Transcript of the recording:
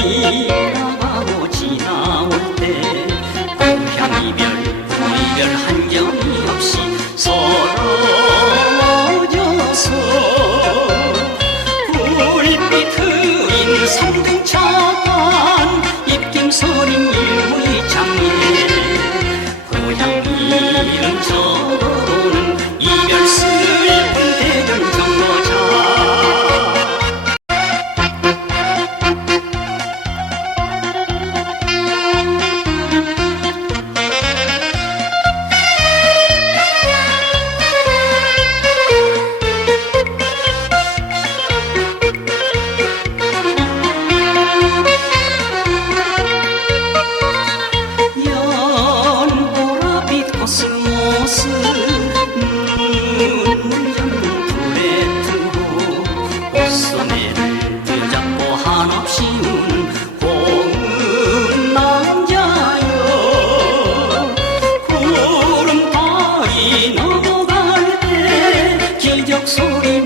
지나가고 지나올 때 고향 이별 이별 한경이 없이 서러져서 불빛 흐린 삼등차가 기적 소리